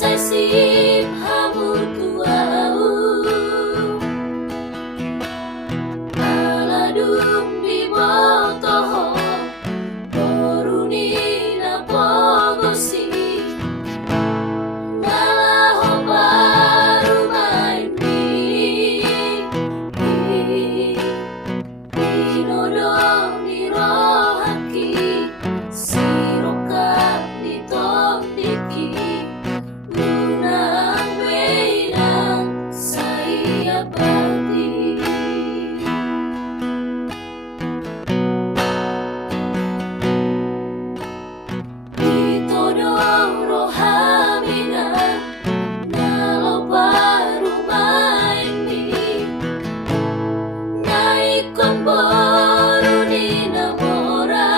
Sai sip hamu tuau Aladung di Boto Boru ni Napogos nalao parumaenmi Tinodo ni Rohaki si Rokkapni Tondiki Unang Sai Ambati Ditodo roham nalao parumaenmi ikkon Boru ni Namora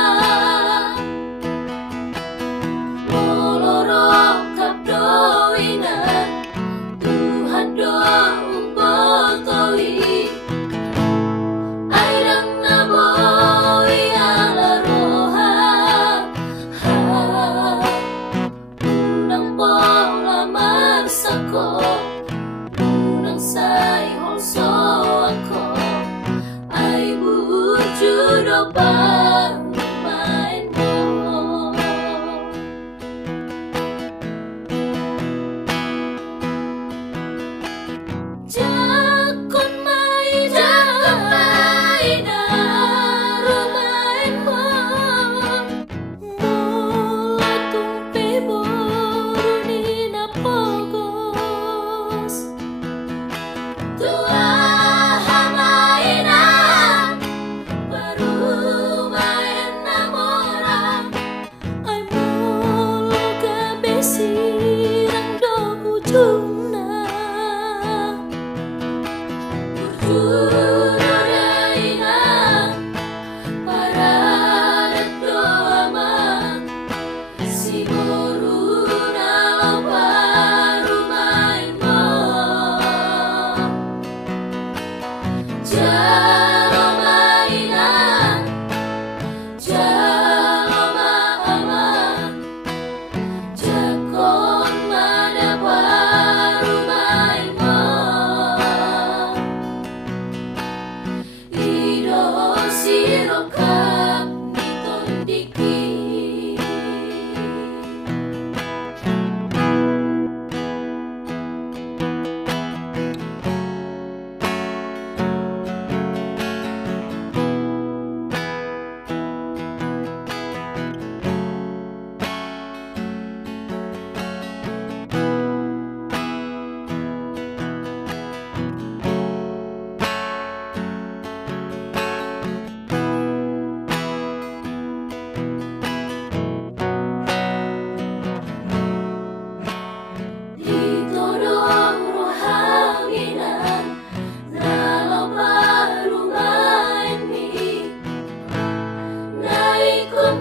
Molo Rokkap do Inang Tuhan do Boto Airang naboi ala roham Unang Pola marsako Unang Sai Holsoan Ho Ai Burju Do Parumaenmon Jakkon Ma Da Parumaenmon Molo Tung Boru ni Napogos Tua Inang parumaen Namora Ai molo gabe sirang do ujungna Burju do Inang paradat do amang Siboru Na Lao Parumaenmon JALOMA Inang JALOMA amang Jakkon Ma Da Parumaenmon Ido Si Rokkapni Tondiki Ditodo roham nalao parumaenmi ikkon